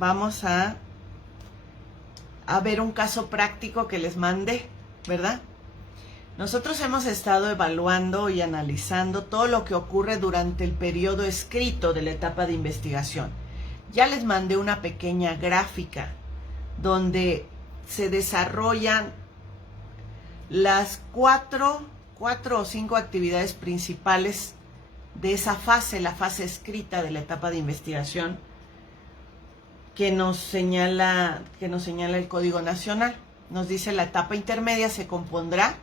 vamos a ver un caso práctico que les mandé, ¿verdad? Nosotros hemos estado evaluando y analizando todo lo que ocurre durante el periodo escrito de la etapa de investigación. Ya les mandé una pequeña gráfica donde se desarrollan las cuatro o cinco actividades principales de esa fase, la fase escrita de la etapa de investigación que nos señala el Código Nacional. Nos dice: la etapa intermedia se compondrá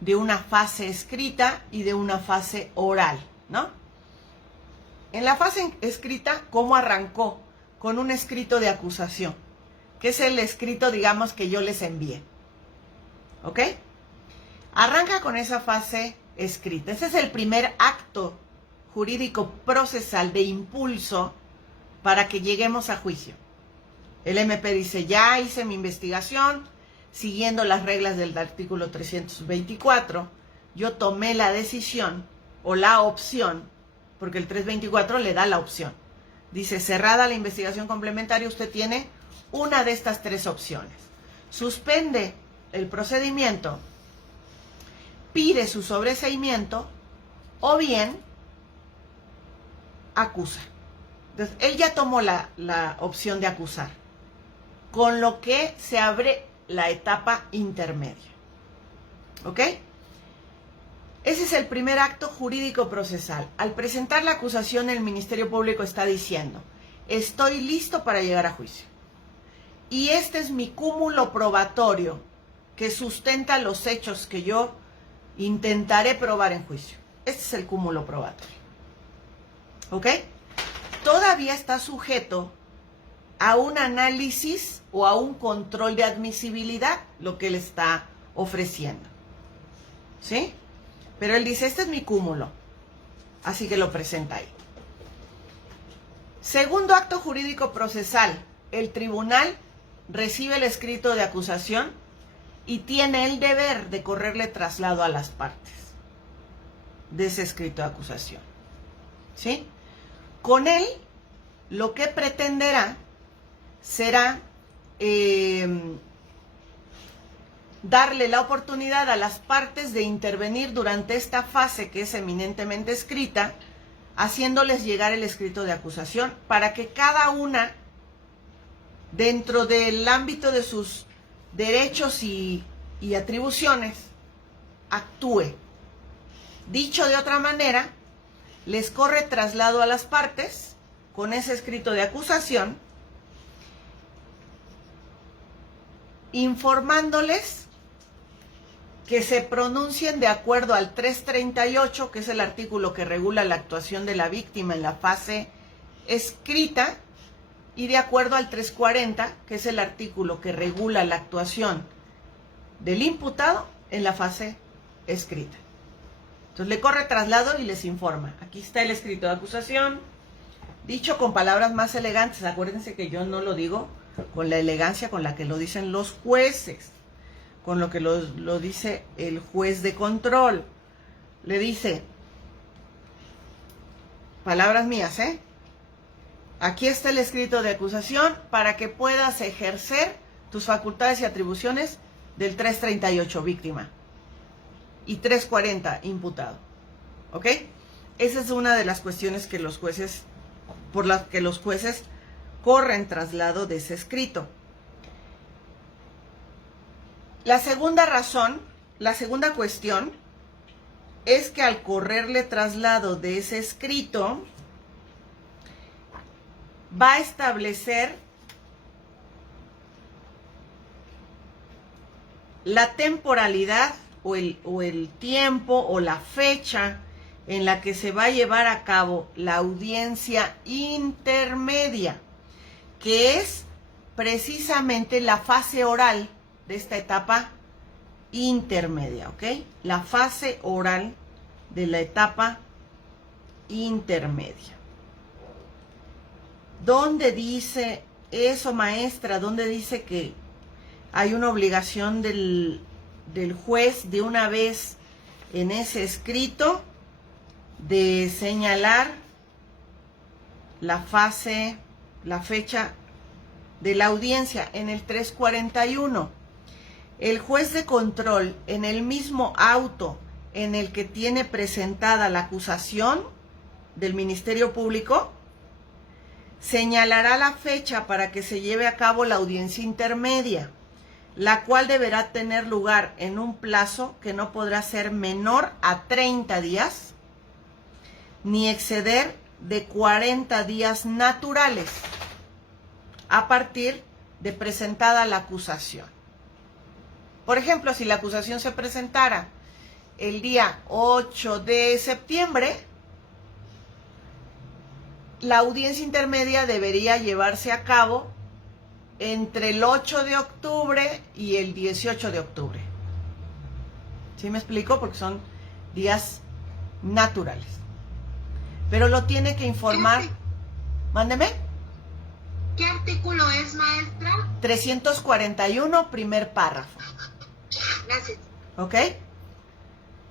de una fase escrita y de una fase oral, ¿no? En la fase escrita, ¿cómo arrancó? Con un escrito de acusación, que es el escrito, digamos, que yo les envié. ¿Ok? Arranca con esa fase escrita. Ese es el primer acto jurídico procesal de impulso para que lleguemos a juicio. El MP dice: ya hice mi investigación, siguiendo las reglas del artículo 324, yo tomé la decisión o la opción, porque el 324 le da la opción. Dice: cerrada la investigación complementaria, usted tiene una de estas tres opciones. Suspende el procedimiento, pide su sobreseimiento o bien acusa. Entonces, él ya tomó la opción de acusar, con lo que se abre la etapa intermedia. ¿Ok? Ese es el primer acto jurídico procesal. Al presentar la acusación, el Ministerio Público está diciendo: estoy listo para llegar a juicio. Y este es mi cúmulo probatorio que sustenta los hechos que yo intentaré probar en juicio. Este es el cúmulo probatorio. ¿Ok? Todavía está sujeto a un análisis o a un control de admisibilidad lo que él está ofreciendo. ¿Sí? Pero él dice: este es mi cúmulo. Así que lo presenta ahí. Segundo acto jurídico procesal. El tribunal recibe el escrito de acusación y tiene el deber de correrle traslado a las partes de ese escrito de acusación. ¿Sí? Con él, lo que pretenderá será darle la oportunidad a las partes de intervenir durante esta fase que es eminentemente escrita, haciéndoles llegar el escrito de acusación para que cada una, dentro del ámbito de sus derechos y atribuciones, actúe. Dicho de otra manera, les corre traslado a las partes con ese escrito de acusación, informándoles que se pronuncien de acuerdo al 338, que es el artículo que regula la actuación de la víctima en la fase escrita, y de acuerdo al 340, que es el artículo que regula la actuación del imputado en la fase escrita. Entonces le corre traslado y les informa: aquí está el escrito de acusación, dicho con palabras más elegantes. Acuérdense que yo no lo digo con la elegancia con la que lo dicen los jueces, con lo que lo dice el juez de control. Le dice, palabras mías, aquí está el escrito de acusación para que puedas ejercer tus facultades y atribuciones del 338, víctima, y 340, imputado. ¿Ok? Esa es una de las cuestiones que los jueces, por las que los jueces corren traslado de ese escrito. La segunda razón, la segunda cuestión, es que al correrle traslado de ese escrito, va a establecer la temporalidad o el tiempo o la fecha en la que se va a llevar a cabo la audiencia intermedia, que es precisamente la fase oral de esta etapa intermedia, ¿ok? La fase oral de la etapa intermedia. ¿Dónde dice eso, maestra? ¿Dónde dice que hay una obligación del juez de una vez en ese escrito de señalar la fase, la fecha de la audiencia en el 341. El juez de control, en el mismo auto en el que tiene presentada la acusación del Ministerio Público, señalará la fecha para que se lleve a cabo la audiencia intermedia, la cual deberá tener lugar en un plazo que no podrá ser menor a 30 días, ni exceder de 40 días naturales, a partir de presentada la acusación. Por ejemplo, si la acusación se presentara el día 8 de septiembre, la audiencia intermedia debería llevarse a cabo entre el 8 de octubre y el 18 de octubre. ¿Sí me explico? Porque son días naturales. Pero lo tiene que informar. Mándeme. ¿Qué artículo es, maestra? 341, primer párrafo. Gracias. ¿Ok?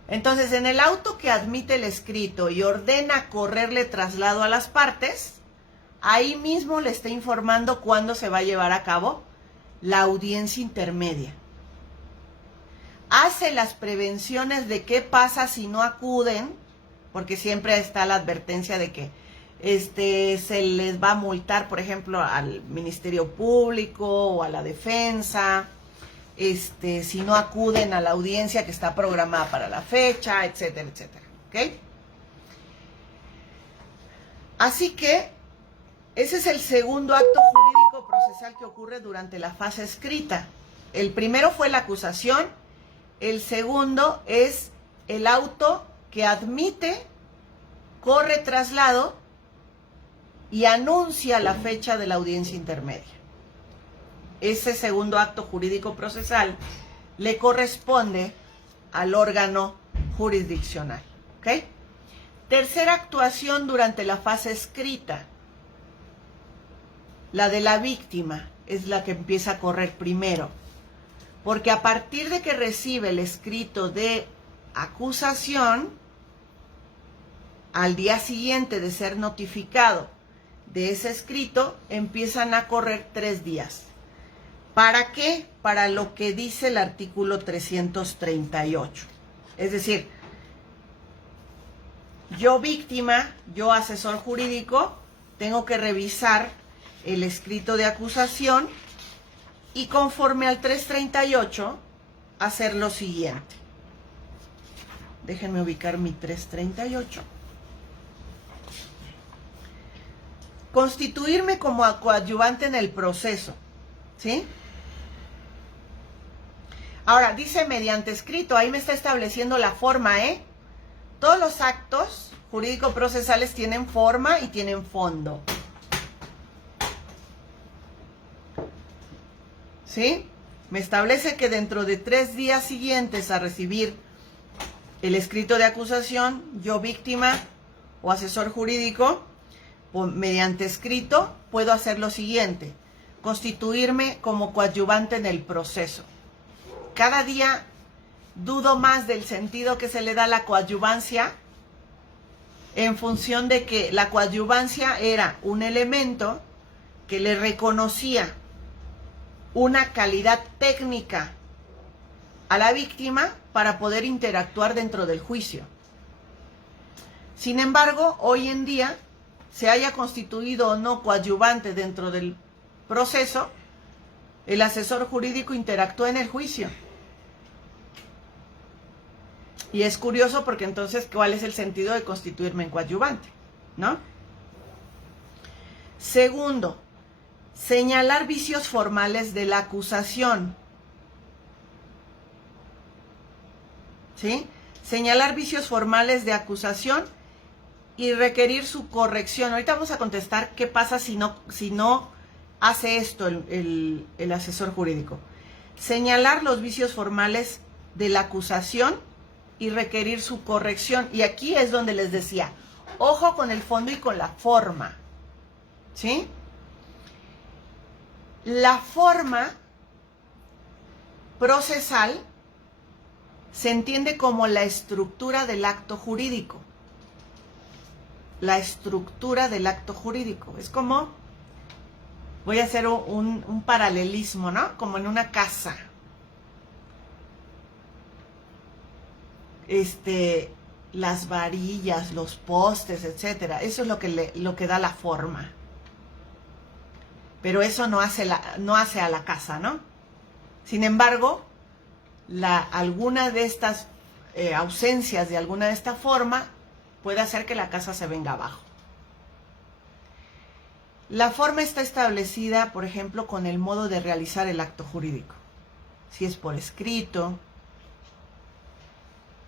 Entonces, en el auto que admite el escrito y ordena correrle traslado a las partes, ahí mismo le está informando cuándo se va a llevar a cabo la audiencia intermedia. Hace las prevenciones de qué pasa si no acuden, porque siempre está la advertencia de que se les va a multar, por ejemplo, al Ministerio Público o a la Defensa, si no acuden a la audiencia que está programada para la fecha, etcétera, etcétera. ¿Ok? Así que ese es el segundo acto jurídico procesal que ocurre durante la fase escrita. El primero fue la acusación, el segundo es el auto que admite, corre traslado y anuncia la fecha de la audiencia intermedia. Ese segundo acto jurídico procesal le corresponde al órgano jurisdiccional. ¿Ok? Tercera actuación durante la fase escrita. La de la víctima es la que empieza a correr primero. Porque a partir de que recibe el escrito de acusación, al día siguiente de ser notificado de ese escrito, empiezan a correr 3 días. ¿Para qué? Para lo que dice el artículo 338. Es decir, yo víctima, yo asesor jurídico, tengo que revisar el escrito de acusación y conforme al 338 hacer lo siguiente. Déjenme ubicar mi 338. Constituirme como coadyuvante en el proceso. ¿Sí? Ahora, dice mediante escrito, ahí me está estableciendo la forma, ¿eh? Todos los actos jurídico-procesales tienen forma y tienen fondo. ¿Sí? Me establece que dentro de 3 días siguientes a recibir el escrito de acusación, yo víctima o asesor jurídico, mediante escrito, puedo hacer lo siguiente: constituirme como coadyuvante en el proceso. Cada día dudo más del sentido que se le da a la coadyuvancia, en función de que la coadyuvancia era un elemento que le reconocía una calidad técnica a la víctima para poder interactuar dentro del juicio. Sin embargo, hoy en día, se haya constituido o no coadyuvante dentro del proceso, el asesor jurídico interactúa en el juicio. Y es curioso porque entonces, ¿cuál es el sentido de constituirme en coadyuvante? ¿No? Segundo, señalar vicios formales de la acusación. ¿Sí? Señalar vicios formales de acusación y requerir su corrección. Ahorita vamos a contestar qué pasa si no hace esto el asesor jurídico. Señalar los vicios formales de la acusación y requerir su corrección. Y aquí es donde les decía, ojo con el fondo y con la forma. ¿Sí? La forma procesal se entiende como la estructura del acto jurídico. La estructura del acto jurídico. Es como Voy a hacer un paralelismo, ¿no? Como en una casa. Las varillas, los postes, etcétera. Eso es lo que da la forma. Pero eso no hace a la casa, ¿no? Sin embargo, alguna de estas ausencias de alguna de esta forma puede hacer que la casa se venga abajo. La forma está establecida, por ejemplo, con el modo de realizar el acto jurídico. Si es por escrito.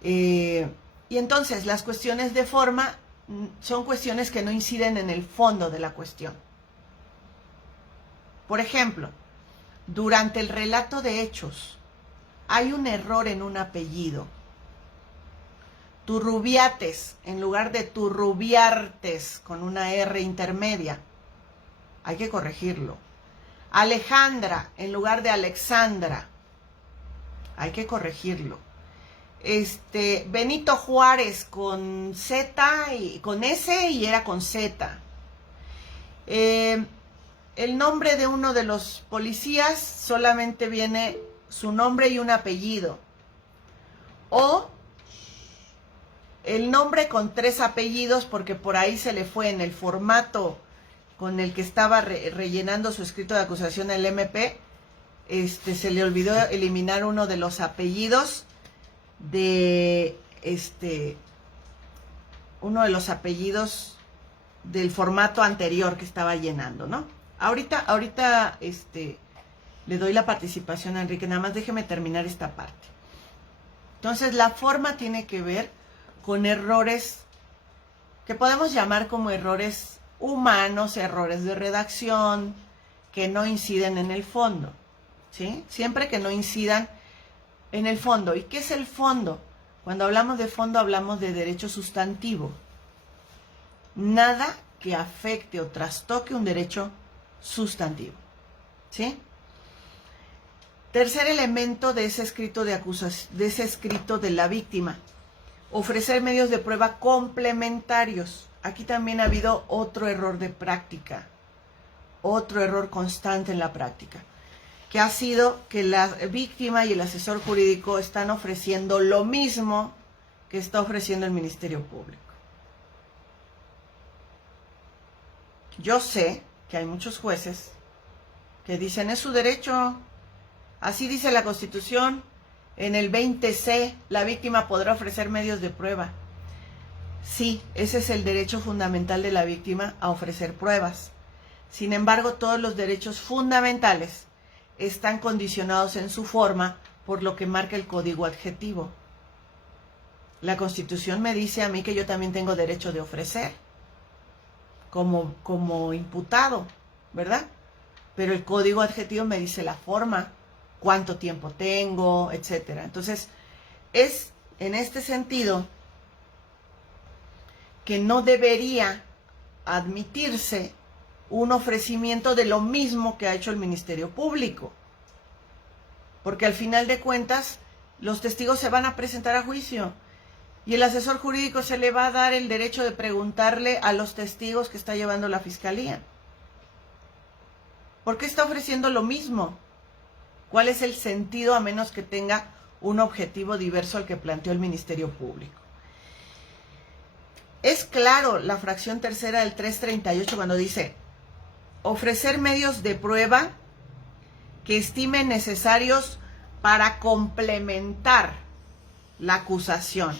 Y entonces las cuestiones de forma son cuestiones que no inciden en el fondo de la cuestión. Por ejemplo, durante el relato de hechos hay un error en un apellido. Turrubiates en lugar de Turrubiartes con una R intermedia. Hay que corregirlo. Alejandra en lugar de Alexandra. Hay que corregirlo. Benito Juárez con Z y con S y era con Z. El nombre de uno de los policías solamente viene su nombre y un apellido. O el nombre con 3 apellidos porque por ahí se le fue en el formato con el que estaba rellenando su escrito de acusación el MP, se le olvidó eliminar uno de los apellidos de uno de los apellidos del formato anterior que estaba llenando, ¿no? Ahorita le doy la participación a Enrique, nada más déjeme terminar esta parte. Entonces, la forma tiene que ver con errores que podemos llamar como errores humanos, errores de redacción, que no inciden en el fondo, ¿sí? Siempre que no incidan en el fondo. ¿Y qué es el fondo? Cuando hablamos de fondo hablamos de derecho sustantivo. Nada que afecte o trastoque un derecho sustantivo, ¿sí? Tercer elemento de ese escrito de acusación, de ese escrito de la víctima, ofrecer medios de prueba complementarios. Aquí también ha habido otro error de práctica, otro error constante en la práctica, que ha sido que la víctima y el asesor jurídico están ofreciendo lo mismo que está ofreciendo el Ministerio Público. Yo sé que hay muchos jueces que dicen, es su derecho, así dice la Constitución, en el 20C la víctima podrá ofrecer medios de prueba. Sí, ese es el derecho fundamental de la víctima a ofrecer pruebas. Sin embargo, todos los derechos fundamentales están condicionados en su forma por lo que marca el código adjetivo. La Constitución me dice a mí que yo también tengo derecho de ofrecer como imputado, ¿verdad? Pero el código adjetivo me dice la forma, cuánto tiempo tengo, etcétera. Entonces, es en este sentido que no debería admitirse un ofrecimiento de lo mismo que ha hecho el Ministerio Público. Porque al final de cuentas, los testigos se van a presentar a juicio y el asesor jurídico se le va a dar el derecho de preguntarle a los testigos que está llevando la Fiscalía. ¿Por qué está ofreciendo lo mismo? ¿Cuál es el sentido a menos que tenga un objetivo diverso al que planteó el Ministerio Público? Es claro la fracción tercera del 338 cuando dice ofrecer medios de prueba que estimen necesarios para complementar la acusación.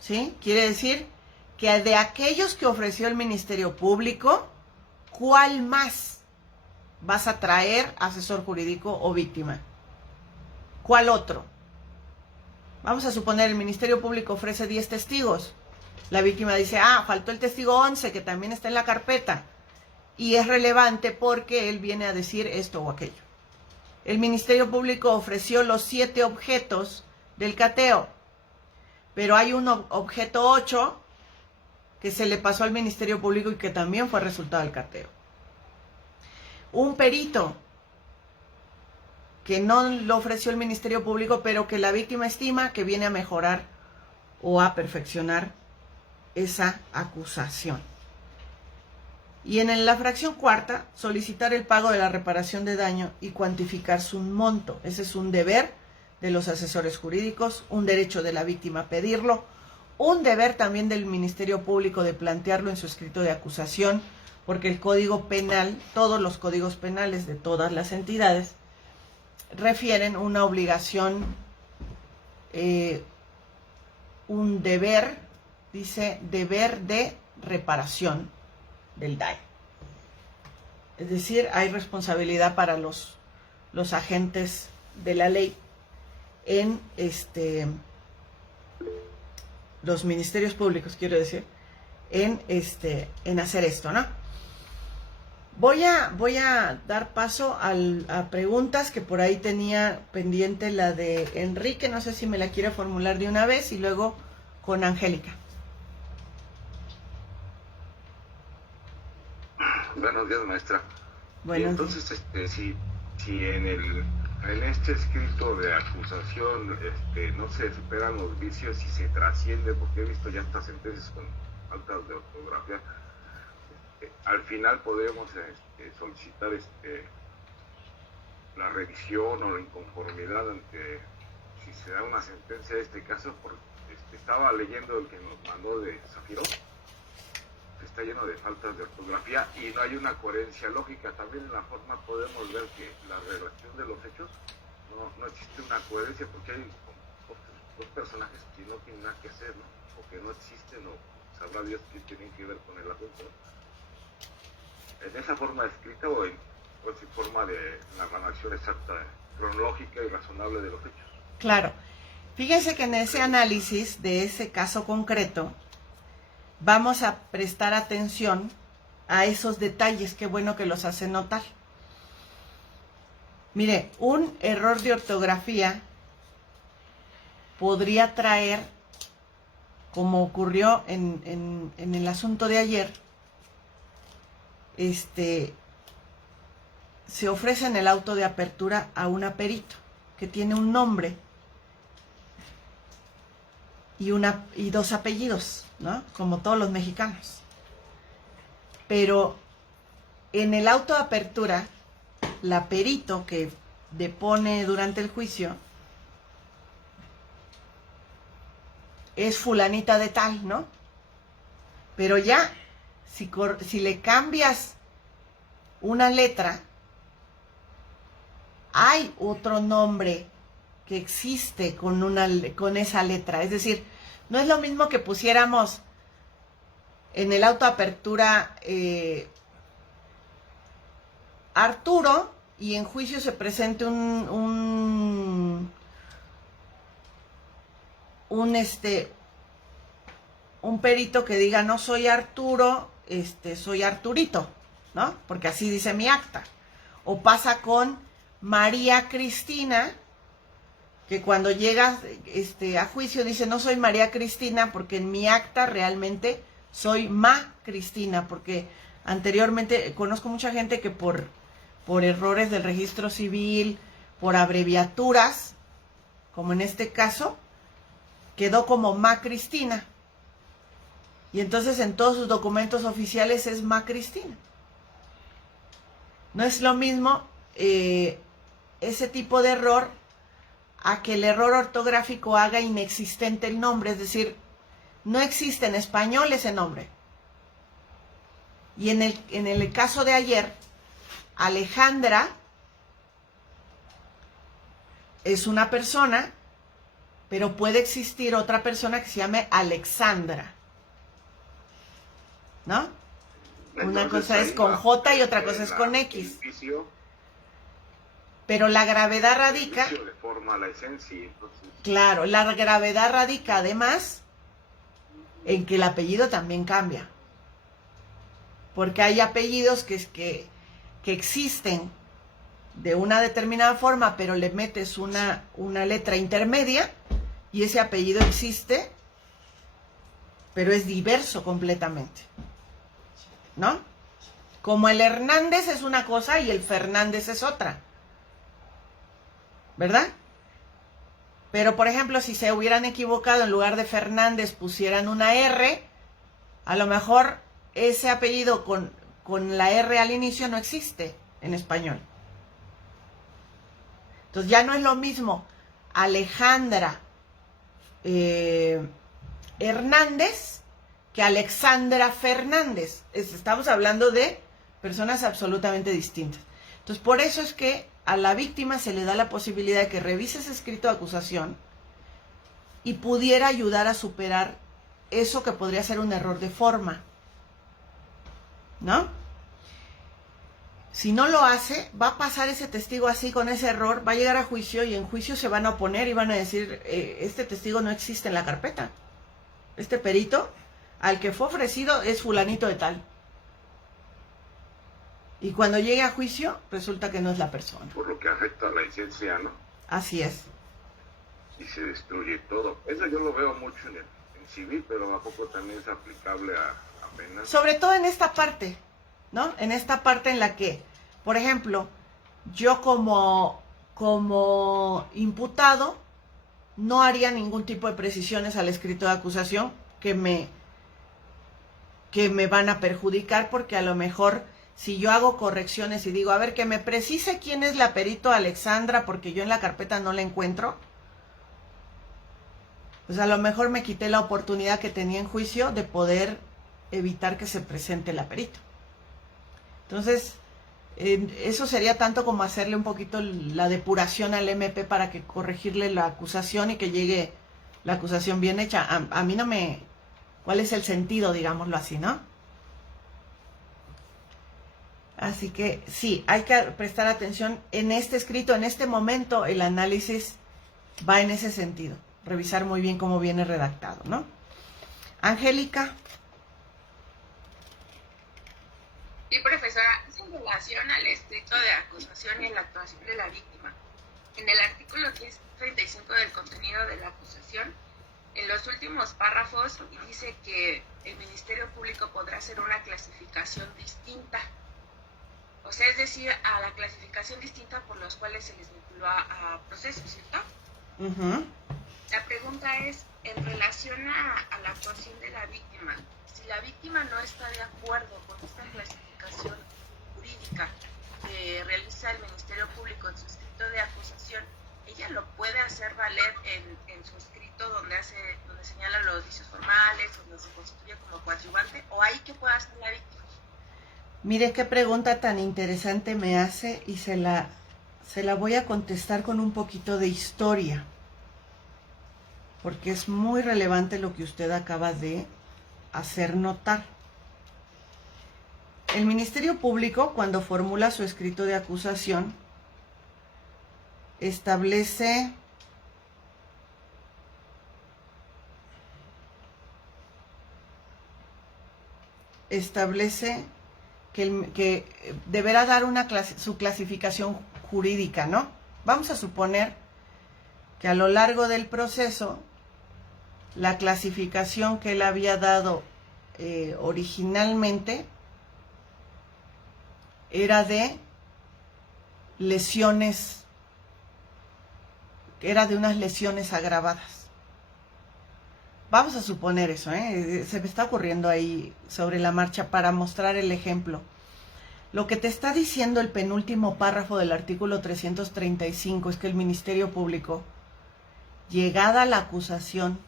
¿Sí? Quiere decir que de aquellos que ofreció el Ministerio Público, ¿cuál más vas a traer, asesor jurídico o víctima? ¿Cuál otro? Vamos a suponer el Ministerio Público ofrece 10 testigos. La víctima dice, faltó el testigo 11 que también está en la carpeta. Y es relevante porque él viene a decir esto o aquello. El Ministerio Público ofreció los 7 objetos del cateo. Pero hay un objeto 8 que se le pasó al Ministerio Público y que también fue resultado del cateo. Un perito que no lo ofreció el Ministerio Público, pero que la víctima estima que viene a mejorar o a perfeccionar esa acusación. Y en la fracción cuarta, solicitar el pago de la reparación de daño y cuantificar su monto. Ese es un deber de los asesores jurídicos, un derecho de la víctima pedirlo, un deber también del Ministerio Público de plantearlo en su escrito de acusación, porque el Código Penal, todos los códigos penales de todas las entidades, refieren una obligación, un deber, dice deber de reparación del daño. Es decir, hay responsabilidad para los agentes de la ley en los ministerios públicos, quiero decir, en hacer esto, ¿no? Voy a dar paso a preguntas, que por ahí tenía pendiente la de Enrique, no sé si me la quiere formular de una vez, y luego con Angélica. Buenos días, maestra. Bueno, entonces, si en este escrito de acusación no se superan los vicios y se trasciende, porque he visto ya estas sentencias con faltas de ortografía, al final podemos solicitar la revisión o la inconformidad ante, si se da una sentencia de este caso, porque estaba leyendo el que nos mandó de Zafiro, que está lleno de faltas de ortografía y no hay una coherencia lógica. También en la forma podemos ver que la relación de los hechos no existe una coherencia, porque hay dos personajes que no tienen nada que hacer, ¿no? O que no existen, o sabrá Dios qué tienen que ver con el asunto, ¿no? ¿En esa forma escrita o en forma de narración exacta, cronológica y razonable de los hechos? Claro. Fíjense que en ese análisis de ese caso concreto vamos a prestar atención a esos detalles, qué bueno que los hace notar. Mire, un error de ortografía podría traer, como ocurrió en el asunto de ayer, se ofrece en el auto de apertura a un aperito que tiene un nombre y dos apellidos, ¿no? Como todos los mexicanos. Pero en el auto de apertura, la perito que depone durante el juicio es fulanita de tal, ¿no? Pero ya, si le cambias una letra, hay otro nombre que existe con esa letra. Es decir, no es lo mismo que pusiéramos en el auto de apertura Arturo y en juicio se presente un perito que diga no soy Arturo, soy Arturito, ¿no? Porque así dice mi acta. O pasa con María Cristina, que cuando llega a juicio dice no soy María Cristina porque en mi acta realmente soy Ma Cristina, porque anteriormente conozco mucha gente que por errores del registro civil, por abreviaturas, como en este caso, quedó como Ma Cristina. Y entonces en todos sus documentos oficiales es Ma Cristina. No es lo mismo ese tipo de error a que el error ortográfico haga inexistente el nombre, es decir, no existe en español ese nombre. Y en el caso de ayer, Alejandra es una persona, pero puede existir otra persona que se llame Alexandra, ¿no? Entonces, una cosa es con J y otra cosa es con X. Pero la gravedad radica... Claro, la gravedad radica además en que el apellido también cambia. Porque hay apellidos que existen de una determinada forma, pero le metes una letra intermedia y ese apellido existe, pero es diverso completamente, ¿no? Como el Hernández es una cosa y el Fernández es otra, ¿verdad? Pero, por ejemplo, si se hubieran equivocado, en lugar de Fernández pusieran una R, a lo mejor ese apellido con la R al inicio no existe en español. Entonces ya no es lo mismo Alejandra Hernández que Alexandra Fernández. Estamos hablando de personas absolutamente distintas. Entonces por eso es que a la víctima se le da la posibilidad de que revise ese escrito de acusación y pudiera ayudar a superar eso que podría ser un error de forma, ¿no? Si no lo hace, va a pasar ese testigo así con ese error, va a llegar a juicio y en juicio se van a oponer y van a decir, este testigo no existe en la carpeta. Este perito al que fue ofrecido es fulanito de tal. Y cuando llegue a juicio, resulta que no es la persona. Por lo que afecta a la esencia, ¿no? Así es. Y se destruye todo. Eso yo lo veo mucho en civil, pero ¿a poco también es aplicable a penas? Sobre todo en esta parte, ¿no? En esta parte en la que, por ejemplo, yo como imputado no haría ningún tipo de precisiones al escrito de acusación que me van a perjudicar, porque a lo mejor si yo hago correcciones y digo, a ver, que me precise quién es la perito Alexandra porque yo en la carpeta no la encuentro, pues a lo mejor me quité la oportunidad que tenía en juicio de poder evitar que se presente la perito. Entonces, eso sería tanto como hacerle un poquito la depuración al MP para que corregirle la acusación y que llegue la acusación bien hecha. A mí no me... ¿Cuál es el sentido, digámoslo así, no? Así que sí, hay que prestar atención en este escrito, en este momento el análisis va en ese sentido. Revisar muy bien cómo viene redactado, ¿no? Angélica. Sí, profesora, es en relación al escrito de acusación y la actuación de la víctima. En el artículo 35 del contenido de la acusación, en los últimos párrafos dice que el Ministerio Público podrá hacer una clasificación distinta. O sea, es decir, a la clasificación distinta por los cuales se les vinculó a proceso, ¿cierto? La pregunta es, en relación a la actuación de la víctima, si la víctima no está de acuerdo con esta clasificación jurídica que realiza el Ministerio Público en su escrito de acusación, ella lo puede hacer valer en su escrito donde señala los vicios formales, donde se constituye como coadyuvante, o ahí qué puede hacer la víctima. Mire qué pregunta tan interesante me hace y se la voy a contestar con un poquito de historia, porque es muy relevante lo que usted acaba de hacer notar. El Ministerio Público, cuando formula su escrito de acusación, establece que deberá dar su clasificación jurídica, ¿no? Vamos a suponer que a lo largo del proceso, la clasificación que él había dado originalmente era de lesiones, era de unas lesiones agravadas. Vamos a suponer eso, se me está ocurriendo ahí sobre la marcha para mostrar el ejemplo. Lo que te está diciendo el penúltimo párrafo del artículo 335 es que el Ministerio Público, llegada la acusación,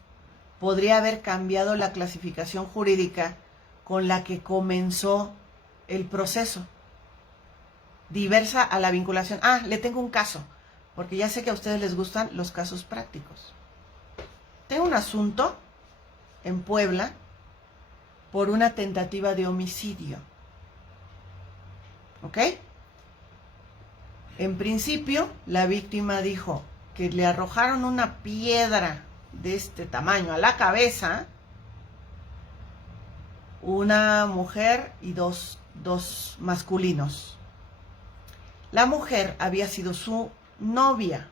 podría haber cambiado la clasificación jurídica con la que comenzó el proceso, diversa a la vinculación. Le tengo un caso, porque ya sé que a ustedes les gustan los casos prácticos. Tengo un asunto en Puebla por una tentativa de homicidio. ¿Ok? En principio, la víctima dijo que le arrojaron una piedra de este tamaño a la cabeza, una mujer y dos masculinos. La mujer había sido su novia.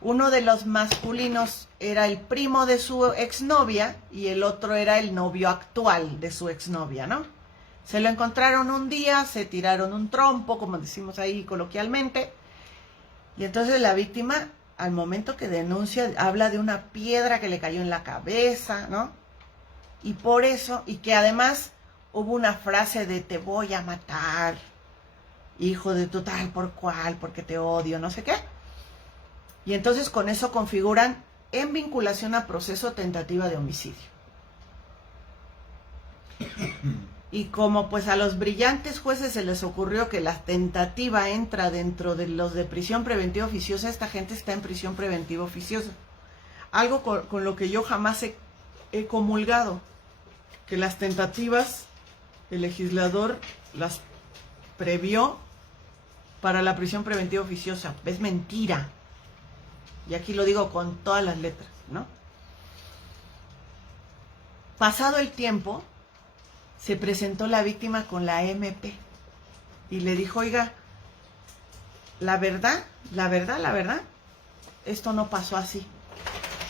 Uno de los masculinos era el primo de su exnovia y el otro era el novio actual de su exnovia, ¿no? Se lo encontraron un día, se tiraron un trompo, como decimos ahí coloquialmente, y entonces la víctima, al momento que denuncia, habla de una piedra que le cayó en la cabeza, ¿no? Y por eso, y que además hubo una frase de te voy a matar, hijo de tu tal por cual, porque te odio, no sé qué. Y entonces con eso configuran en vinculación a proceso tentativa de homicidio. Y como pues a los brillantes jueces se les ocurrió que la tentativa entra dentro de los de prisión preventiva oficiosa, esta gente está en prisión preventiva oficiosa. Algo con lo que yo jamás he comulgado, que las tentativas el legislador las previó para la prisión preventiva oficiosa. Es mentira. Y aquí lo digo con todas las letras, ¿no? Pasado el tiempo, se presentó la víctima con la MP y le dijo, oiga, la verdad, esto no pasó así.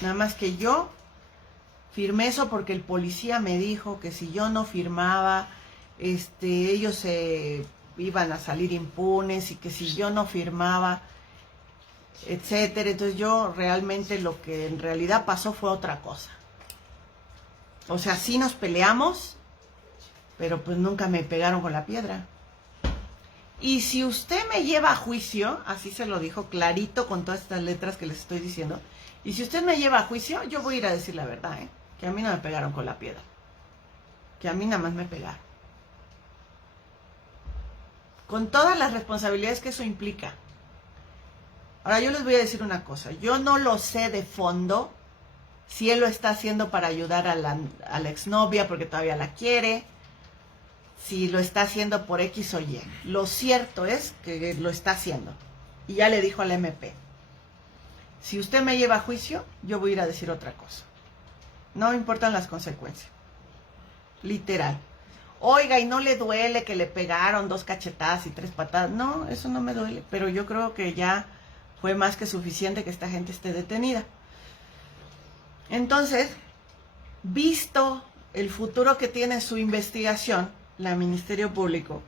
Nada más que yo firmé eso porque el policía me dijo que si yo no firmaba, ellos se iban a salir impunes y que si yo no firmaba, etcétera. Entonces yo realmente lo que en realidad pasó fue otra cosa. O sea, sí nos peleamos, pero pues nunca me pegaron con la piedra. Y si usted me lleva a juicio, así se lo dijo clarito con todas estas letras que les estoy diciendo, y si usted me lleva a juicio, yo voy a ir a decir la verdad, que a mí no me pegaron con la piedra, que a mí nada más me pegaron. Con todas las responsabilidades que eso implica. Ahora yo les voy a decir una cosa, yo no lo sé de fondo si él lo está haciendo para ayudar a la exnovia porque todavía la quiere, si lo está haciendo por X o Y. Lo cierto es que lo está haciendo. Y ya le dijo a la MP, si usted me lleva a juicio, yo voy a ir a decir otra cosa. No me importan las consecuencias. Literal. Oiga, ¿y no le duele que le pegaron 2 cachetadas y 3 patadas? No, eso no me duele, pero yo creo que ya fue más que suficiente que esta gente esté detenida. Entonces, visto el futuro que tiene su investigación, la Ministerio Público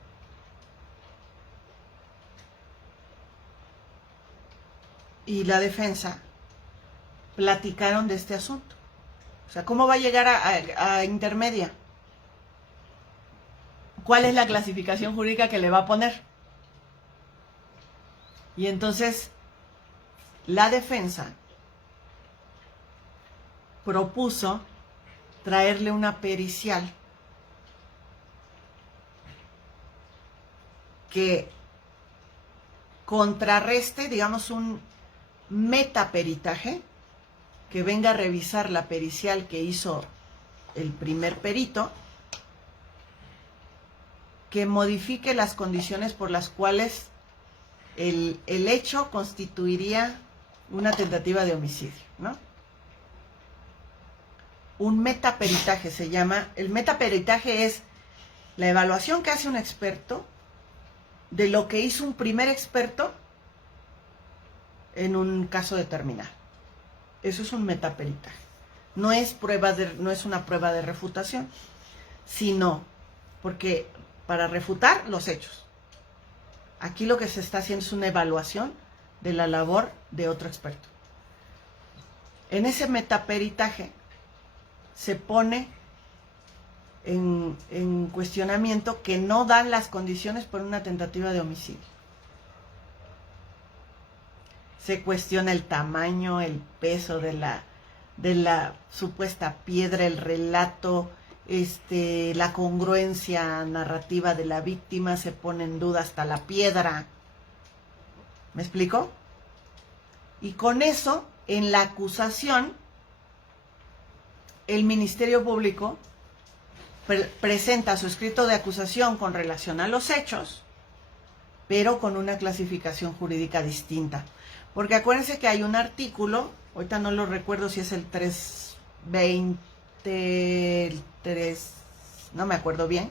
y la defensa platicaron de este asunto. O sea, ¿cómo va a llegar a intermedia? ¿Cuál es la clasificación jurídica que le va a poner? Y entonces, la defensa propuso traerle una pericial que contrarreste, digamos, un metaperitaje, que venga a revisar la pericial que hizo el primer perito, que modifique las condiciones por las cuales el hecho constituiría una tentativa de homicidio, ¿no? Un metaperitaje se llama. El metaperitaje es la evaluación que hace un experto de lo que hizo un primer experto en un caso determinado. Eso es un metaperitaje. No es una prueba de refutación, sino porque para refutar los hechos. Aquí lo que se está haciendo es una evaluación de la labor de otro experto. En ese metaperitaje se pone en cuestionamiento que no dan las condiciones por una tentativa de homicidio. Se cuestiona el tamaño, el peso de la supuesta piedra, el relato, la congruencia narrativa de la víctima, se pone en duda hasta la piedra. ¿Me explico? Y con eso, en la acusación, el Ministerio Público presenta su escrito de acusación con relación a los hechos, pero con una clasificación jurídica distinta. Porque acuérdense que hay un artículo, ahorita no lo recuerdo si es el 320, el 3, no me acuerdo bien,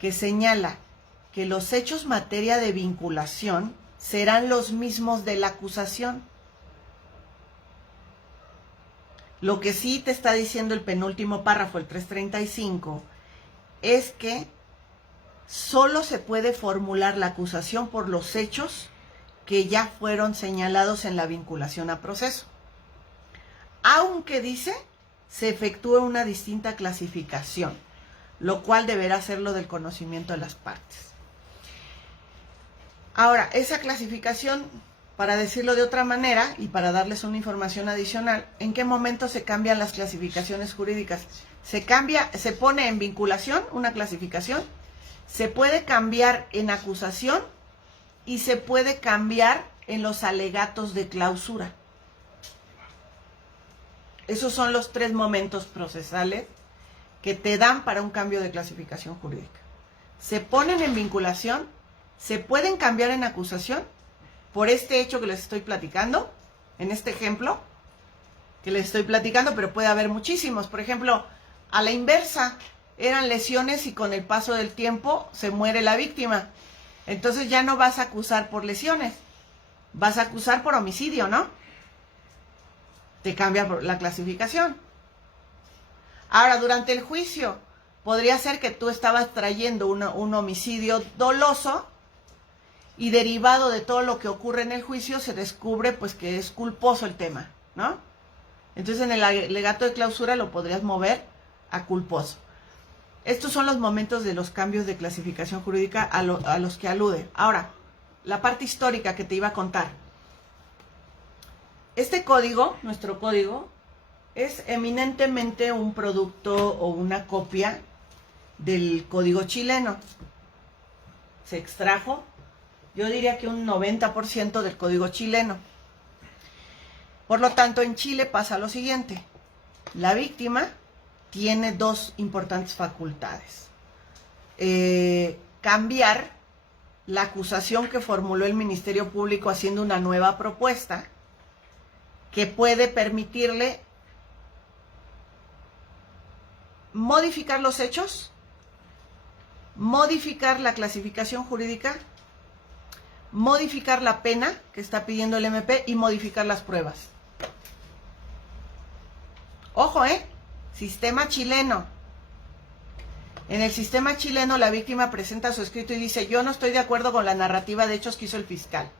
que señala que los hechos materia de vinculación serán los mismos de la acusación. Lo que sí te está diciendo el penúltimo párrafo, el 335, es que solo se puede formular la acusación por los hechos que ya fueron señalados en la vinculación a proceso. Aunque dice, se efectúa una distinta clasificación lo cual deberá hacerlo del conocimiento de las partes. Ahora, esa clasificación, para decirlo de otra manera y para darles una información adicional, ¿en qué momento se cambian las clasificaciones jurídicas? Se pone en vinculación una clasificación, se puede cambiar en acusación y se puede cambiar en los alegatos de clausura. Esos son los 3 momentos procesales que te dan para un cambio de clasificación jurídica. Se ponen en vinculación, se pueden cambiar en acusación por este hecho que les estoy platicando, en este ejemplo que les estoy platicando, pero puede haber muchísimos. Por ejemplo, a la inversa, eran lesiones y con el paso del tiempo se muere la víctima. Entonces ya no vas a acusar por lesiones, vas a acusar por homicidio, ¿no? Te cambia la clasificación. Ahora, durante el juicio, podría ser que tú estabas trayendo un homicidio doloso y derivado de todo lo que ocurre en el juicio se descubre pues que es culposo el tema, ¿no? Entonces en el alegato de clausura lo podrías mover a culposo. Estos son los momentos de los cambios de clasificación jurídica a los que alude. Ahora, la parte histórica que te iba a contar. Este código, nuestro código, es eminentemente un producto o una copia del código chileno. Se extrajo, yo diría que un 90% del código chileno. Por lo tanto, en Chile pasa lo siguiente. La víctima tiene 2 importantes facultades. Cambiar la acusación que formuló el Ministerio Público haciendo una nueva propuesta que puede permitirle modificar los hechos, modificar la clasificación jurídica, modificar la pena que está pidiendo el MP y modificar las pruebas. Ojo, sistema chileno. En el sistema chileno la víctima presenta su escrito y dice: yo no estoy de acuerdo con la narrativa de hechos que hizo el fiscal.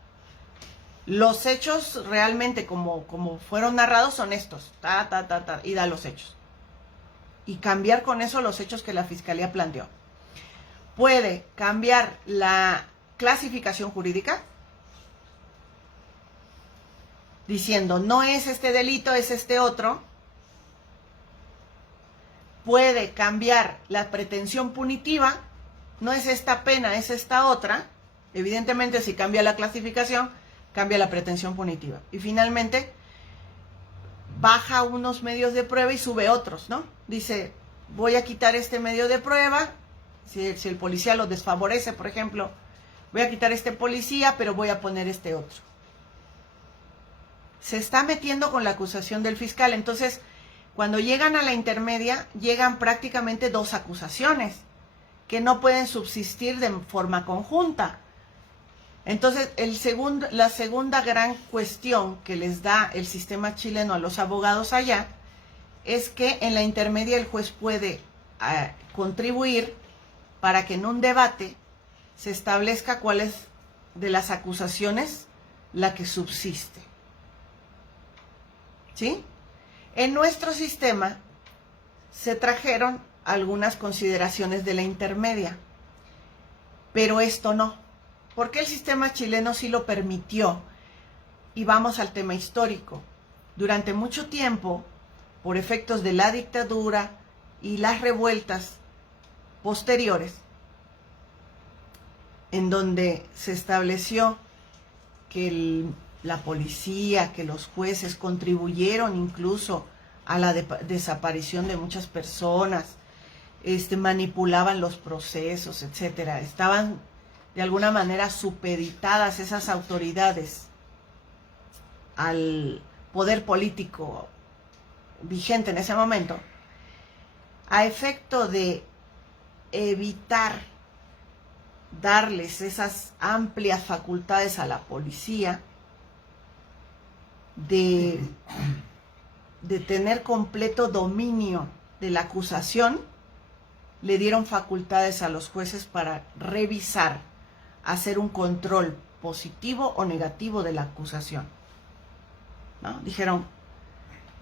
Los hechos realmente como fueron narrados son estos, y da los hechos. Y cambiar con eso los hechos que la fiscalía planteó. Puede cambiar la clasificación jurídica diciendo: no es este delito, es este otro. Puede cambiar la pretensión punitiva, no es esta pena, es esta otra. Evidentemente, si cambia la clasificación, cambia la pretensión punitiva. Y finalmente, baja unos medios de prueba y sube otros, ¿no? Dice: voy a quitar este medio de prueba, si el policía lo desfavorece, por ejemplo, voy a quitar este policía, pero voy a poner este otro. Se está metiendo con la acusación del fiscal. Entonces, cuando llegan a la intermedia, llegan prácticamente 2 acusaciones que no pueden subsistir de forma conjunta. Entonces, la segunda gran cuestión que les da el sistema chileno a los abogados allá es que en la intermedia el juez puede contribuir para que en un debate se establezca cuál es de las acusaciones la que subsiste. ¿Sí? En nuestro sistema se trajeron algunas consideraciones de la intermedia, pero esto no. Porque el sistema chileno sí lo permitió. Y vamos al tema histórico. Durante mucho tiempo, por efectos de la dictadura y las revueltas posteriores, en donde se estableció que la policía, que los jueces contribuyeron incluso a la desaparición de muchas personas, manipulaban los procesos, etcétera. Estaban de alguna manera supeditadas esas autoridades al poder político vigente en ese momento, a efecto de evitar darles esas amplias facultades a la policía, de tener completo dominio de la acusación, le dieron facultades a los jueces para revisar, hacer un control positivo o negativo de la acusación, ¿no? Dijeron,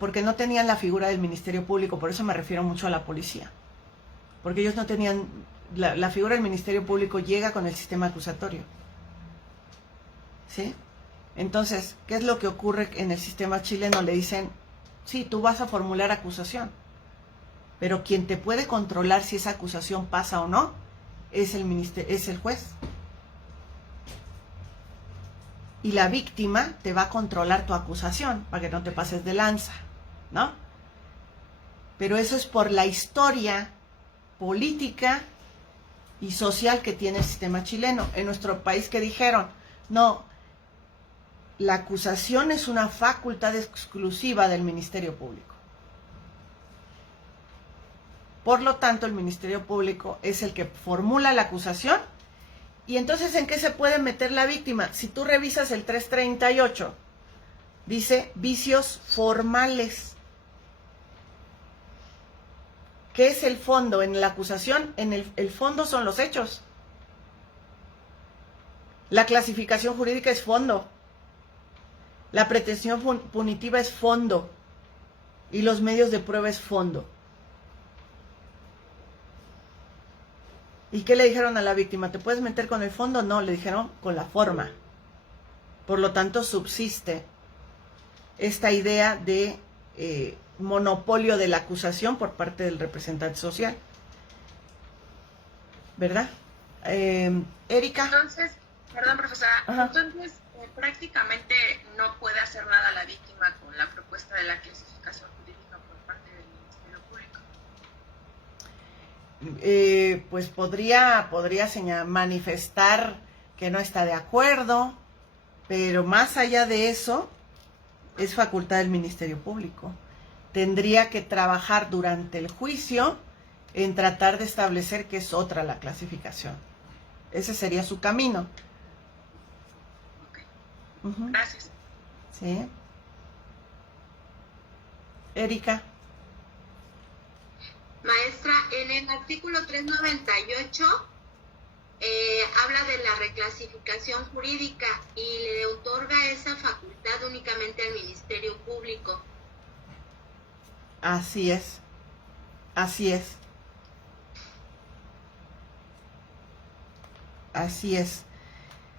porque no tenían la figura del Ministerio Público, por eso me refiero mucho a la policía. porque ellos no tenían, la figura del Ministerio Público llega con el sistema acusatorio. ¿Sí? Entonces, ¿qué es lo que ocurre en el sistema chileno? Le dicen, sí, tú vas a formular acusación, pero quien te puede controlar si esa acusación pasa o no es el juez. Y la víctima te va a controlar tu acusación para que no te pases de lanza, ¿no? Pero eso es por la historia política y social que tiene el sistema chileno. En nuestro país, que dijeron, no, la acusación es una facultad exclusiva del Ministerio Público. Por lo tanto, el Ministerio Público es el que formula la acusación. Y entonces, ¿en qué se puede meter la víctima? Si tú revisas el 338, dice vicios formales. ¿Qué es el fondo? En la acusación, el fondo son los hechos. La clasificación jurídica es fondo. La pretensión punitiva es fondo. Y los medios de prueba es fondo. ¿Y qué le dijeron a la víctima? ¿Te puedes meter con el fondo? No, le dijeron con la forma. Por lo tanto, subsiste esta idea de monopolio de la acusación por parte del representante social. ¿Verdad? Erika. Entonces, perdón, profesora, Ajá. entonces prácticamente no puede hacer nada la víctima con la propuesta de la clasificación jurídica por parte del Ministerio Público. Pues podría manifestar que no está de acuerdo, pero más allá de eso, es facultad del Ministerio Público. Tendría que trabajar durante el juicio en tratar de establecer que es otra la clasificación. Ese sería su camino. Ok, gracias. Sí. Erika. Maestra, en el artículo 398 habla de la reclasificación jurídica y le otorga esa facultad únicamente al Ministerio Público. Así es. Así es. Así es.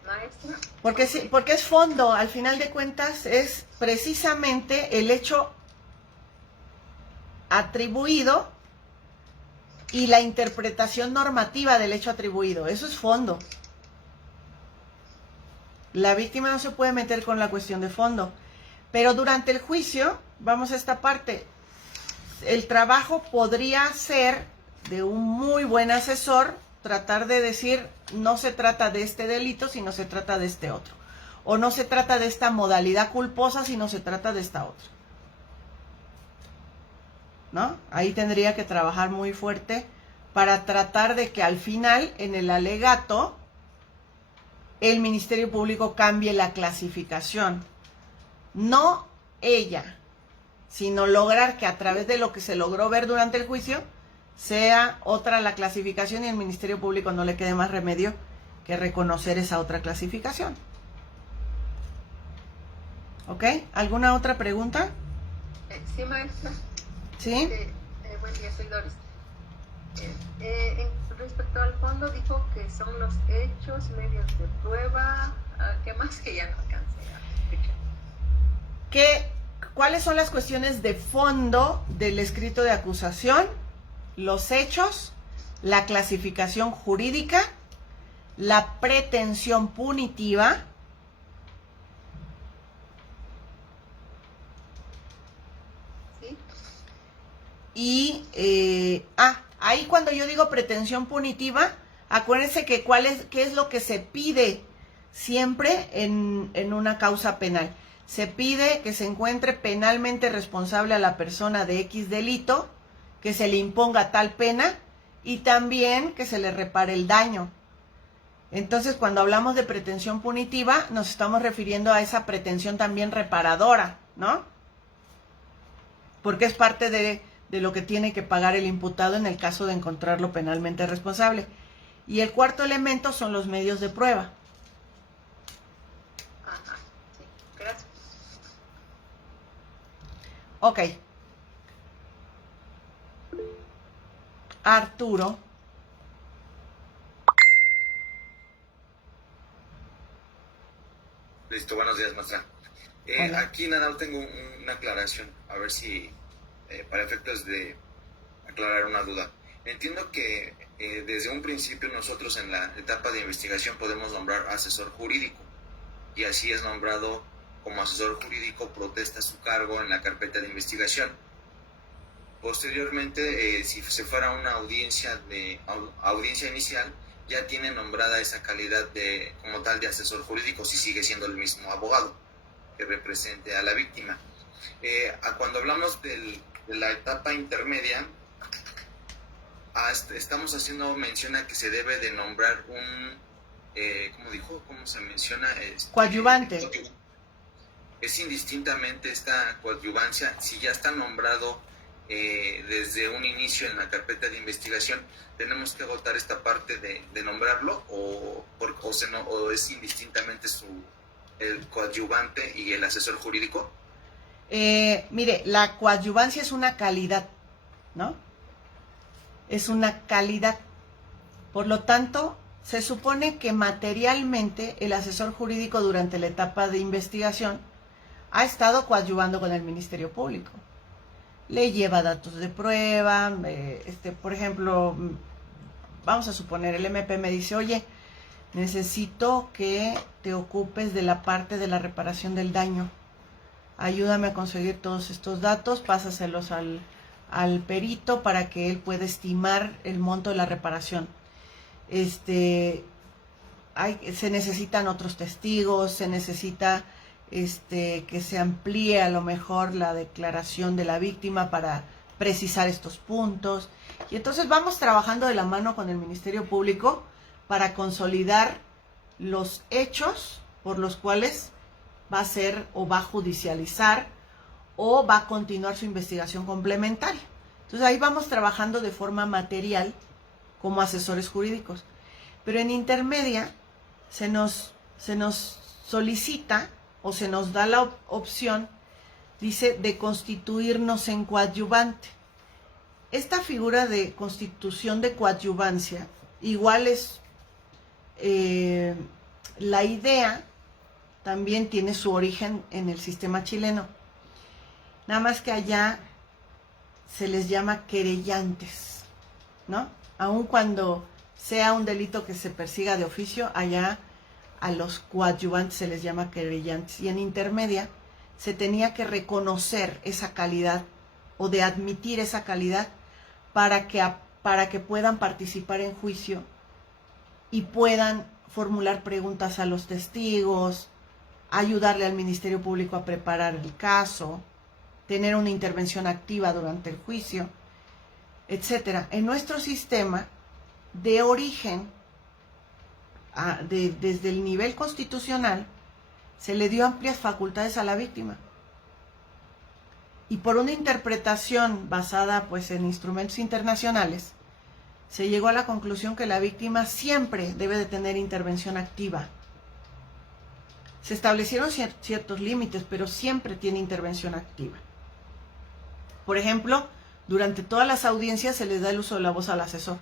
Maestra. Porque sí, porque es fondo, al final de cuentas es precisamente el hecho atribuido y la interpretación normativa del hecho atribuido. Eso es fondo. La víctima no se puede meter con la cuestión de fondo. Pero durante el juicio, vamos a esta parte, el trabajo podría ser de un muy buen asesor tratar de decir, no se trata de este delito, sino se trata de este otro. O no se trata de esta modalidad culposa, sino se trata de esta otra. ¿No? Ahí tendría que trabajar muy fuerte para tratar de que al final, en el alegato, el Ministerio Público cambie la clasificación. No ella, sino lograr que a través de lo que se logró ver durante el juicio, sea otra la clasificación y al Ministerio Público no le quede más remedio que reconocer esa otra clasificación. ¿Ok? ¿Alguna otra pregunta? Sí, maestra. ¿Sí? Buen día, soy Doris. Respecto al fondo, dijo que son los hechos, medios de prueba. ¿Qué más? Que ya no alcancé a escuchar. ¿Cuáles son las cuestiones de fondo del escrito de acusación? Los hechos, la clasificación jurídica, la pretensión punitiva, ¿Sí? y ahí cuando yo digo pretensión punitiva, acuérdense que qué es lo que se pide siempre en una causa penal. Se pide que se encuentre penalmente responsable a la persona de X delito, que se le imponga tal pena y también que se le repare el daño. Entonces, cuando hablamos de pretensión punitiva, nos estamos refiriendo a esa pretensión también reparadora, ¿no? Porque es parte de lo que tiene que pagar el imputado en el caso de encontrarlo penalmente responsable. Y el cuarto elemento son los medios de prueba. Ajá, sí, gracias. Ok. Arturo. Listo, buenos días, maestra. Aquí nada más tengo una aclaración, a ver si para efectos de aclarar una duda. Entiendo que desde un principio nosotros en la etapa de investigación podemos nombrar asesor jurídico y así es nombrado como asesor jurídico, protesta su cargo en la carpeta de investigación. Posteriormente, si se fuera una audiencia inicial, ya tiene nombrada esa calidad como tal de asesor jurídico si sigue siendo el mismo abogado que represente a la víctima. Cuando hablamos de la etapa intermedia, estamos haciendo mención a que se debe de nombrar un, ¿cómo dijo? ¿Cómo se menciona? Coadyuvante. Es indistintamente esta coadyuvancia, si ya está nombrado desde un inicio en la carpeta de investigación, ¿tenemos que agotar esta parte de nombrarlo o es indistintamente el coadyuvante y el asesor jurídico? Mire, la coadyuvancia es una calidad, ¿no? Es una calidad. Por lo tanto, se supone que materialmente el asesor jurídico durante la etapa de investigación ha estado coadyuvando con el Ministerio Público. Le lleva datos de prueba, por ejemplo, vamos a suponer, el MP me dice, oye, necesito que te ocupes de la parte de la reparación del daño. Ayúdame a conseguir todos estos datos, pásaselos al perito para que él pueda estimar el monto de la reparación. Se necesitan otros testigos, se necesita que se amplíe a lo mejor la declaración de la víctima para precisar estos puntos. Y entonces vamos trabajando de la mano con el Ministerio Público para consolidar los hechos por los cuales va a ser o va a judicializar o va a continuar su investigación complementaria. Entonces ahí vamos trabajando de forma material como asesores jurídicos. Pero en intermedia se nos solicita o se nos da la opción, dice, de constituirnos en coadyuvante. Esta figura de constitución de coadyuvancia igual es la idea, también tiene su origen en el sistema chileno. Nada más que allá se les llama querellantes, ¿no? Aun cuando sea un delito que se persiga de oficio, allá a los coadyuvantes se les llama querellantes. Y en intermedia se tenía que reconocer esa calidad o de admitir esa calidad para que puedan participar en juicio y puedan formular preguntas a los testigos, ayudarle al Ministerio Público a preparar el caso, tener una intervención activa durante el juicio, etcétera. En nuestro sistema de origen, desde el nivel constitucional, se le dio amplias facultades a la víctima. Y por una interpretación basada pues en instrumentos internacionales, se llegó a la conclusión que la víctima siempre debe de tener intervención activa. Se establecieron ciertos límites, pero siempre tiene intervención activa. Por ejemplo, durante todas las audiencias se les da el uso de la voz al asesor.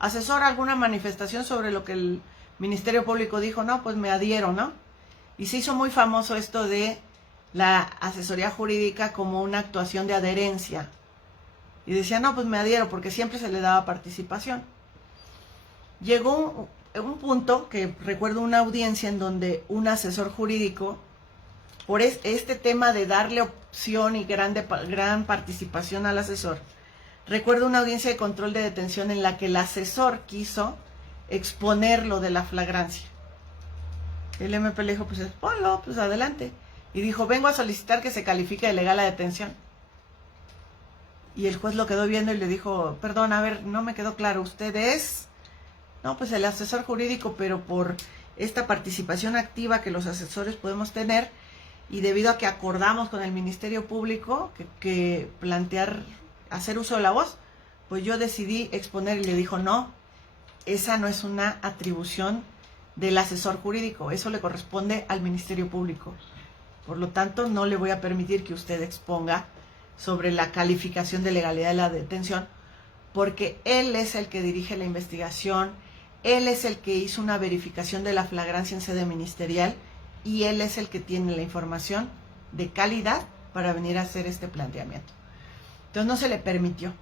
Asesor, alguna manifestación sobre lo que el Ministerio Público dijo, no, pues me adhiero, ¿no? Y se hizo muy famoso esto de la asesoría jurídica como una actuación de adherencia. Y decía, no, pues me adhiero, porque siempre se le daba participación. Llegó un punto que recuerdo una audiencia en donde un asesor jurídico, por este tema de darle opción y gran participación al asesor, recuerdo una audiencia de control de detención en la que el asesor quiso exponer lo de la flagrancia. El MP le dijo, pues ponlo, pues adelante. Y dijo, vengo a solicitar que se califique de legal la detención. Y el juez lo quedó viendo y le dijo, perdón, a ver, no me quedó claro, ¿usted es? No, pues el asesor jurídico, pero por esta participación activa que los asesores podemos tener y debido a que acordamos con el Ministerio Público que plantear, hacer uso de la voz, pues yo decidí exponer y le dijo, no, esa no es una atribución del asesor jurídico, eso le corresponde al Ministerio Público. Por lo tanto, no le voy a permitir que usted exponga sobre la calificación de legalidad de la detención, porque él es el que dirige la investigación, él es el que hizo una verificación de la flagrancia en sede ministerial y él es el que tiene la información de calidad para venir a hacer este planteamiento. Entonces no se le permitió.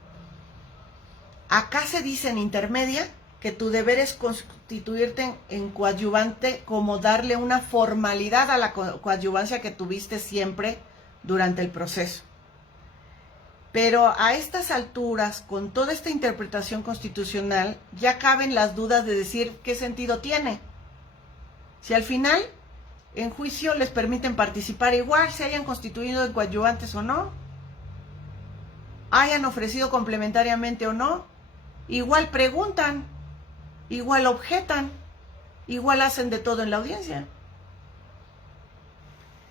Acá se dice en intermedia que tu deber es constituirte en coadyuvante, como darle una formalidad a la coadyuvancia que tuviste siempre durante el proceso. Pero a estas alturas, con toda esta interpretación constitucional, ya caben las dudas de decir qué sentido tiene. Si al final, en juicio, les permiten participar igual, se hayan constituido en coadyuvantes o no, hayan ofrecido complementariamente o no, igual preguntan, igual objetan, igual hacen de todo en la audiencia.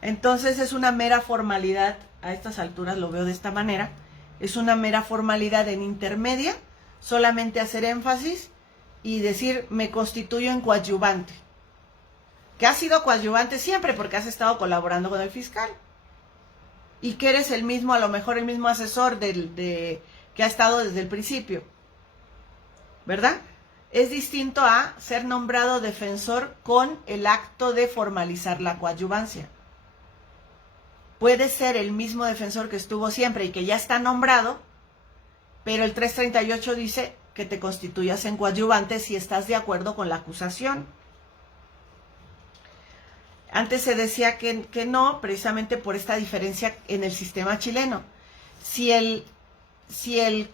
Entonces es una mera formalidad, a estas alturas lo veo de esta manera, es una mera formalidad en intermedia, solamente hacer énfasis y decir me constituyo en coadyuvante, que has sido coadyuvante siempre porque has estado colaborando con el fiscal y que eres el mismo, a lo mejor el mismo asesor que ha estado desde el principio, ¿verdad? Es distinto a ser nombrado defensor con el acto de formalizar la coadyuvancia. Puede ser el mismo defensor que estuvo siempre y que ya está nombrado, pero el 338 dice que te constituyas en coadyuvante si estás de acuerdo con la acusación. Antes se decía que no, precisamente por esta diferencia en el sistema chileno. Si el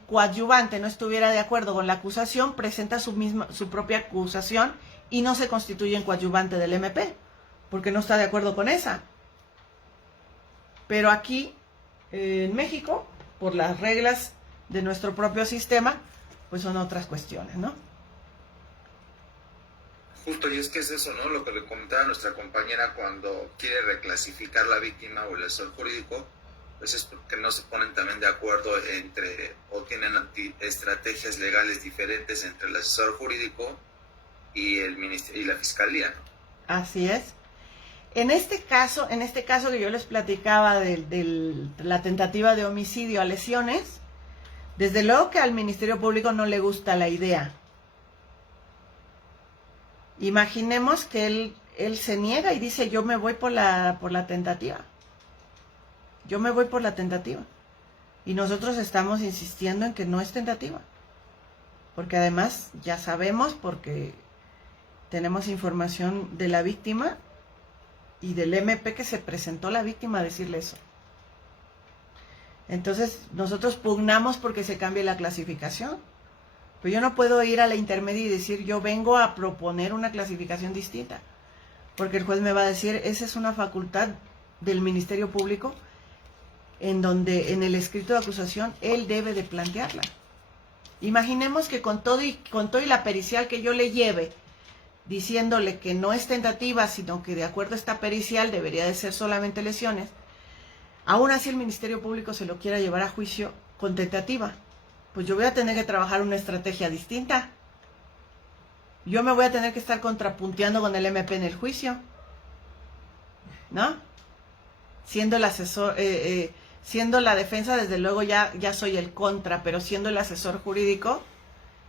coadyuvante no estuviera de acuerdo con la acusación, presenta su propia acusación y no se constituye en coadyuvante del MP, porque no está de acuerdo con esa. Pero aquí, en México, por las reglas de nuestro propio sistema, pues son otras cuestiones, ¿no? Justo, y es que es eso, ¿no? Lo que le comentaba nuestra compañera cuando quiere reclasificar la víctima o el asesor jurídico, pues es porque no se ponen también de acuerdo o tienen estrategias legales diferentes entre el asesor jurídico y el ministerio y la fiscalía, ¿no? Así es. En este caso que yo les platicaba de la tentativa de homicidio a lesiones, desde luego que al Ministerio Público no le gusta la idea. Imaginemos que él se niega y dice yo me voy por la tentativa. Yo me voy por la tentativa. Y nosotros estamos insistiendo en que no es tentativa. Porque además ya sabemos, porque tenemos información de la víctima y del MP que se presentó la víctima a decirle eso. Entonces nosotros pugnamos porque se cambie la clasificación. Pero yo no puedo ir a la intermedia y decir yo vengo a proponer una clasificación distinta. Porque el juez me va a decir esa es una facultad del Ministerio Público en donde en el escrito de acusación él debe de plantearla. Imaginemos que con todo y la pericial que yo le lleve, diciéndole que no es tentativa, sino que de acuerdo a esta pericial debería de ser solamente lesiones, aún así el Ministerio Público se lo quiera llevar a juicio con tentativa, pues yo voy a tener que trabajar una estrategia distinta. Yo me voy a tener que estar contrapunteando con el MP en el juicio, ¿no? Siendo el asesor, siendo la defensa, desde luego ya soy el contra, pero siendo el asesor jurídico,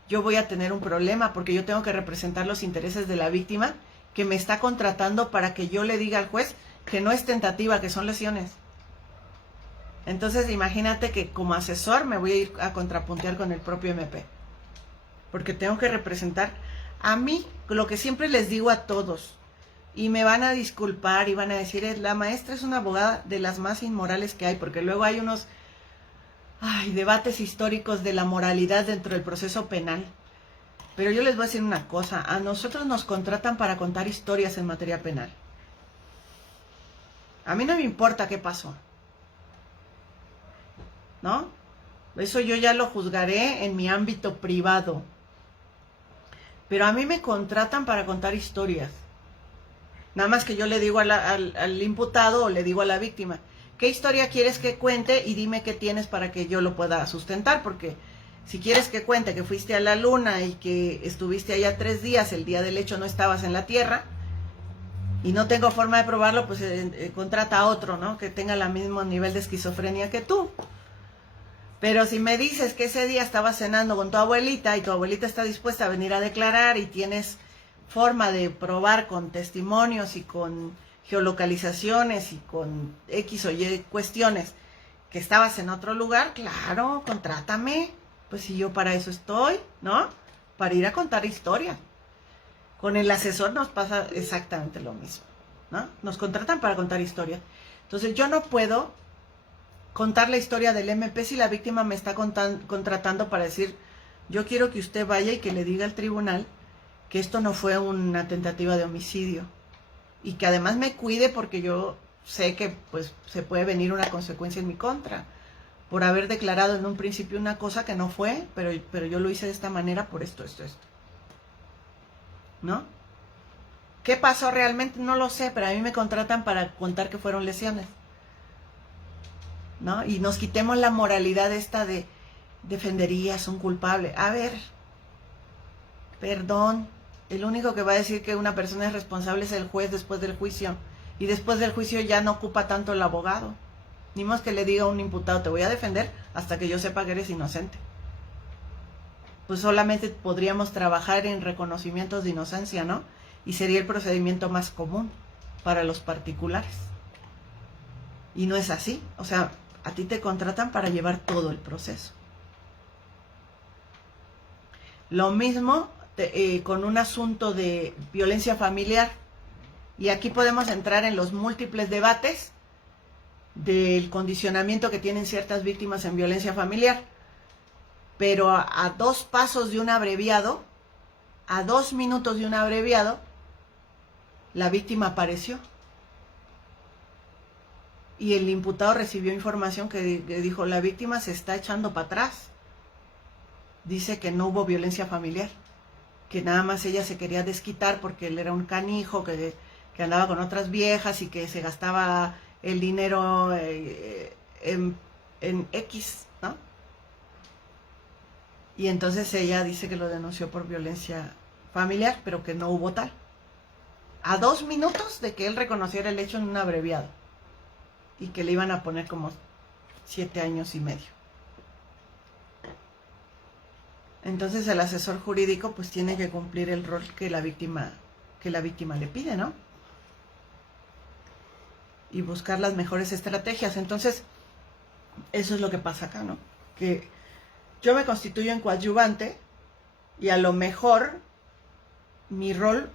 yo voy a tener un problema porque yo tengo que representar los intereses de la víctima que me está contratando para que yo le diga al juez que no es tentativa, que son lesiones. Entonces imagínate que como asesor me voy a ir a contrapuntear con el propio MP, porque tengo que representar a mí, lo que siempre les digo a todos, y me van a disculpar y van a decir, la maestra es una abogada de las más inmorales que hay, porque luego hay unos debates históricos de la moralidad dentro del proceso penal. Pero yo les voy a decir una cosa, a nosotros nos contratan para contar historias en materia penal. A mí no me importa qué pasó, ¿no? Eso yo ya lo juzgaré en mi ámbito privado. Pero a mí me contratan para contar historias. Nada más que yo le digo al imputado o le digo a la víctima, ¿qué historia quieres que cuente? Y dime qué tienes para que yo lo pueda sustentar, porque si quieres que cuente que fuiste a la luna y que estuviste allá 3 días, el día del hecho no estabas en la tierra, y no tengo forma de probarlo, pues contrata a otro, ¿no? Que tenga el mismo nivel de esquizofrenia que tú. Pero si me dices que ese día estabas cenando con tu abuelita y tu abuelita está dispuesta a venir a declarar y tienes forma de probar con testimonios y con geolocalizaciones y con X o Y cuestiones que estabas en otro lugar, claro, contrátame. Pues si yo para eso estoy, ¿no? Para ir a contar historias. Con el asesor nos pasa exactamente lo mismo, ¿no? Nos contratan para contar historias. Entonces yo no puedo contar la historia del MP si la víctima me está contratando para decir, yo quiero que usted vaya y que le diga al tribunal que esto no fue una tentativa de homicidio y que además me cuide porque yo sé que pues se puede venir una consecuencia en mi contra por haber declarado en un principio una cosa que no fue, pero yo lo hice de esta manera por esto. ¿No? ¿Qué pasó realmente? No lo sé, pero a mí me contratan para contar que fueron lesiones, ¿no? Y nos quitemos la moralidad esta de defenderías un culpable. A ver, perdón, el único que va a decir que una persona es responsable es el juez después del juicio. Y después del juicio ya no ocupa tanto el abogado. Ni más que le diga a un imputado, te voy a defender hasta que yo sepa que eres inocente. Pues solamente podríamos trabajar en reconocimientos de inocencia, ¿no? Y sería el procedimiento más común para los particulares. Y no es así. O sea, a ti te contratan para llevar todo el proceso. Lo mismo con un asunto de violencia familiar. Y aquí podemos entrar en los múltiples debates del condicionamiento que tienen ciertas víctimas en violencia familiar. Pero a 2 pasos de un abreviado, a 2 minutos de un abreviado, la víctima apareció. Y el imputado recibió información que dijo, la víctima se está echando para atrás. Dice que no hubo violencia familiar, que nada más ella se quería desquitar porque él era un canijo, que andaba con otras viejas y que se gastaba el dinero en X, ¿no? Y entonces ella dice que lo denunció por violencia familiar, pero que no hubo tal. A 2 minutos de que él reconociera el hecho en un abreviado. Y que le iban a poner como 7 años y medio. Entonces el asesor jurídico pues tiene que cumplir el rol que la víctima le pide, ¿no? Y buscar las mejores estrategias. Entonces, eso es lo que pasa acá, ¿no? Que yo me constituyo en coadyuvante y a lo mejor mi rol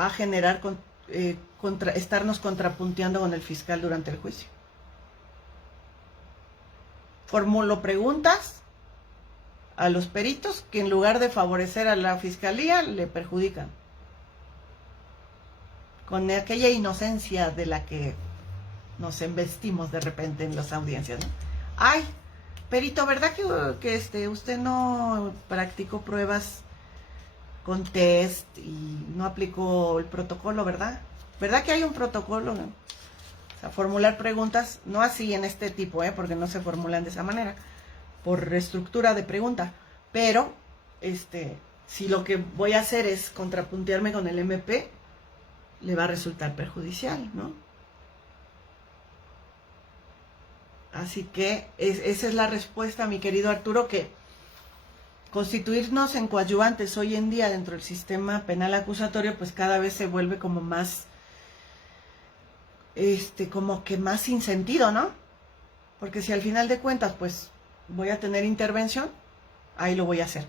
va a generar estarnos contrapunteando con el fiscal durante el juicio. Formulo preguntas a los peritos que en lugar de favorecer a la fiscalía le perjudican. Con aquella inocencia de la que nos embestimos de repente en las audiencias, ¿no? Ay, perito, ¿verdad que usted no practicó pruebas con test y no aplicó el protocolo, verdad? ¿Verdad que hay un protocolo? O sea, formular preguntas, no así en este tipo, porque no se formulan de esa manera, por reestructura de pregunta, pero si lo que voy a hacer es contrapuntearme con el MP, le va a resultar perjudicial, ¿no? Así que esa es la respuesta, mi querido Arturo, que constituirnos en coadyuvantes hoy en día dentro del sistema penal acusatorio, pues cada vez se vuelve como más, como que más sin sentido, ¿no? Porque si al final de cuentas, pues voy a tener intervención, ahí lo voy a hacer.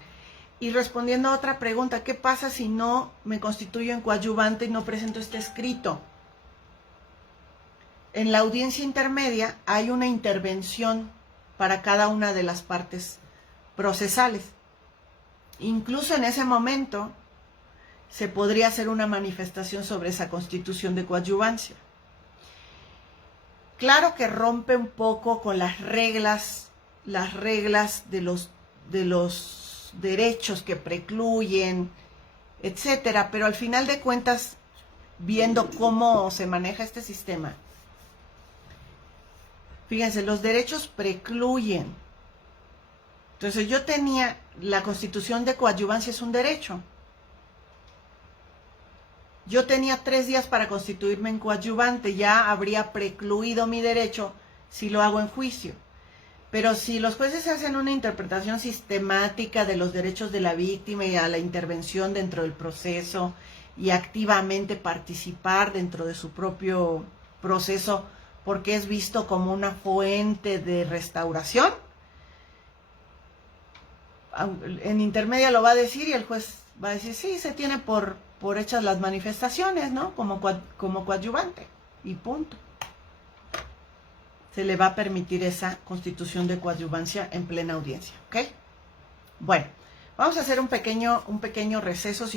Y respondiendo a otra pregunta, ¿qué pasa si no me constituyo en coadyuvante y no presento este escrito? En la audiencia intermedia hay una intervención para cada una de las partes procesales. Incluso en ese momento se podría hacer una manifestación sobre esa constitución de coadyuvancia. Claro que rompe un poco con las reglas de los derechos que precluyen, etcétera, pero al final de cuentas, viendo cómo se maneja este sistema, fíjense, los derechos precluyen. Entonces yo tenía, la constitución de coadyuvancia es un derecho. Yo tenía 3 días para constituirme en coadyuvante, ya habría precluido mi derecho si lo hago en juicio. Pero si los jueces hacen una interpretación sistemática de los derechos de la víctima y a la intervención dentro del proceso y activamente participar dentro de su propio proceso porque es visto como una fuente de restauración, en intermedia lo va a decir y el juez va a decir, sí, se tiene por hechas las manifestaciones, ¿no? Como coadyuvante y punto. Se le va a permitir esa constitución de coadyuvancia en plena audiencia, ¿ok? Bueno, vamos a hacer un pequeño receso.